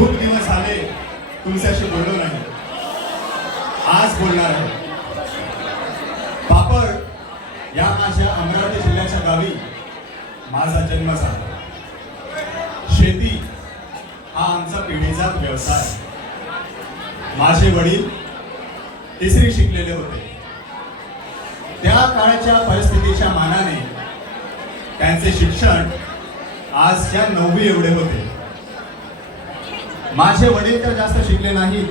खूप दिवस झाले तुमच्याशी बोललो नाही. आज बोलणार आहे. पापड या माझ्या अमरावती जिल्ह्याच्या गावी माझा जन्म झाला. शेती हा आमचा पिढीचा व्यवसाय. माझे वडील तिसरी शिकलेले होते. त्या काळाच्या परिस्थितीच्या मानाने त्यांचे शिक्षण आजच्या 9वी एवढे होते. माझे वडील तर जास्त शिकले नाहीत,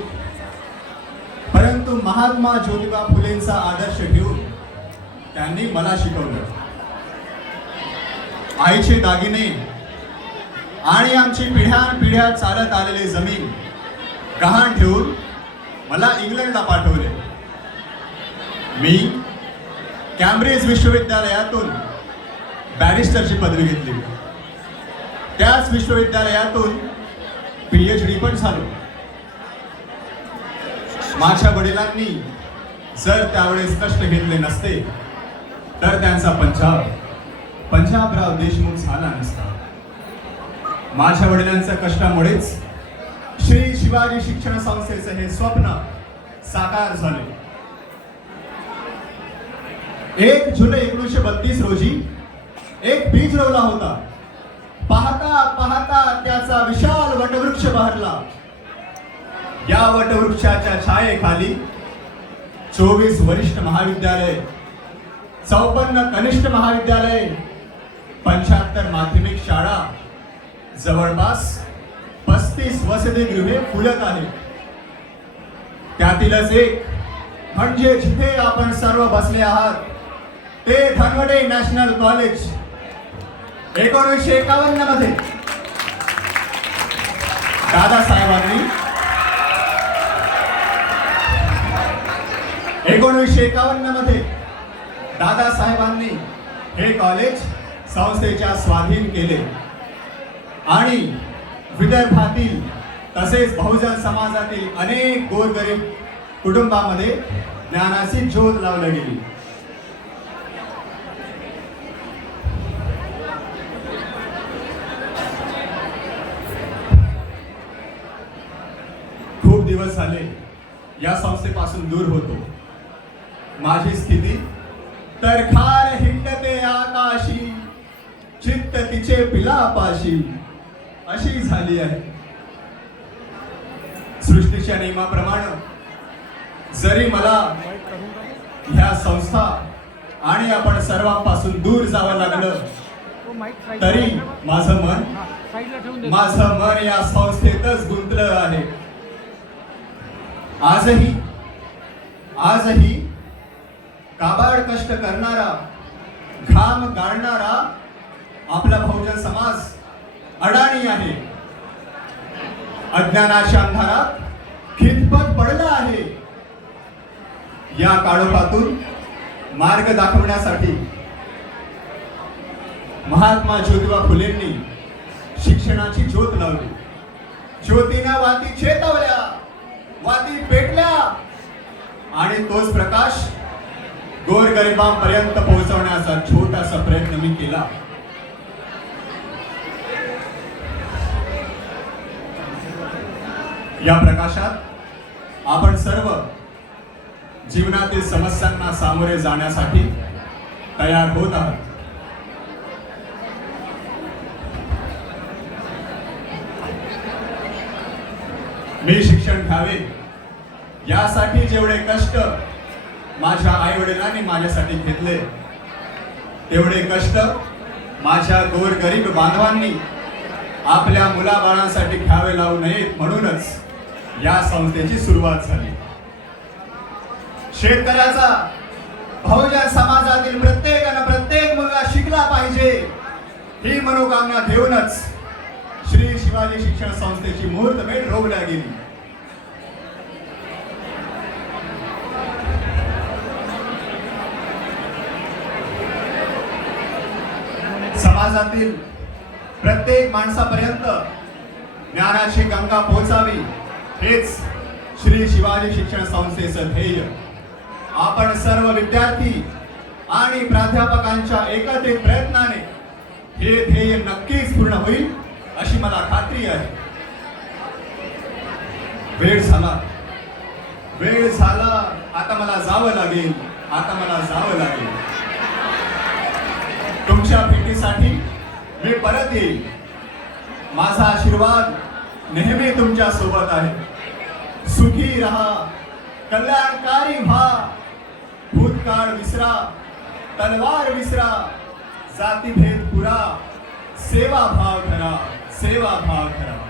परंतु महात्मा ज्योतिबा फुलेंचा आदर्श घेऊन त्यांनी मला शिकवलं. आईचे दागिने आणि आमची पिढ्यानपिढ्या चालत आलेली जमीन गहाण ठेवून मला इंग्लंडला पाठवले. मी कॅम्ब्रिज विश्वविद्यालयातून बॅरिस्टरची पदवी घेतली. त्याच विश्वविद्यालयातून PhD पण झालो. माझ्या वडिलांनी जर त्यावेळेस कष्ट घेतले नसते तर त्यांचा पंजाबराव देशमुख झाला नसता. माझ्या वडिलांच्या कष्टामुळेच श्री शिवाजी शिक्षण संस्थेचे हे स्वप्न साकार झाले. 1 जुलै 1932 रोजी एक बीज रोवला होता. पाहता पाहता त्याचा विशाल वटवृक्ष बहरला. या वटवृक्षाच्या छायेखाली 24 वरिष्ठ महाविद्यालय, 54 कनिष्ठ महाविद्यालय, 75 माध्यमिक शाळा, जवळपास 35 वसतिगृहे फुलत आहेत. त्यातीलच एक म्हणजे जिथे आपण सर्व बसले आहात ते धनवडे नॅशनल कॉलेज 1951 मध्ये दादासाहेबांनी 1951 मध्ये दादासाहेबांनी हे कॉलेज संस्थेच्या स्वाधीन केले आणि विदर्भातील तसेच बहुजन समाजातील अनेक गोरगरीब कुटुंबामध्ये ज्ञानाची ज्योत लावली गेली. खूप दिवस झाले या संस्थेपासून दूर होतो. माझी स्थिती तर खार हिंडते आकाशी, चित्त तिचे पिलापाशी अशी झाली आहे. सृष्टीच्या नियमाप्रमाणे जरी मला ह्या संस्था आणि आपण सर्वांपासून दूर जावं लागलं तरी माझं मन या संस्थेतच गुंतलं आहे. आजही काबाड कष्ट करणारा, घाम गाळणारा आपला बहुजन समाज अडाणी आहे. अज्ञानाच्या अंधारात खितपत पडला आहे. या काळोखातून मार्ग दाखवण्यासाठी महात्मा ज्योतिबा फुलेंनी शिक्षणाची ज्योत लावली. ज्योतीनं वाती चेतवल्या, वाती पेटल्या आणि तोच प्रकाश गोरगरिबांपर्यंत पोहोचवण्याचा छोटासा प्रयत्न मी केला. या प्रकाशात आपण सर्व जीवनातील समस्यांना सामोरे जाण्यासाठी तयार होत आहात. मी शिक्षण घ्यावे यासाठी जेवढे कष्ट माझ्या आई वडिलांनी माझ्यासाठी घेतले तेवढे कष्ट माझ्या गोरगरीब बांधवांनी आपल्या मुलाबाळांसाठी घ्यावे लावू नयेत म्हणूनच या संस्थेची सुरुवात झाली. शेतकऱ्याचा, बहुजन समाजातील प्रत्येक मुलगा शिकला पाहिजे ही मनोकामना घेऊनच श्री शिवाजी शिक्षण संस्थेची मुहूर्तमेढ रोवल्या गेली. समाजातील प्रत्येक माणसापर्यंत ज्ञानाची गंगा पोहोचावी हेच श्री शिवाजी शिक्षण संस्थेचं ध्येय. आपण सर्व विद्यार्थी आणि प्राध्यापकांच्या एकत्रित प्रयत्नाने हे ध्येय नक्कीच पूर्ण होईल अशी मला खात्री आहे. वेळ झाला, वेळ झाला, आता मला जावं लागेल, आता मला जावं लागेल. तुमच्या भेटीसाठी मी परत येईल. माझा आशीर्वाद नेहमी तुमच्या सोबत आहे. सुखी रहा, कल्याणकारी व्हा. भूतकाळ विसरा, तलवार विसरा, जातीभेद पुरा, सेवा भाव धरा, सेवा भाव धरा.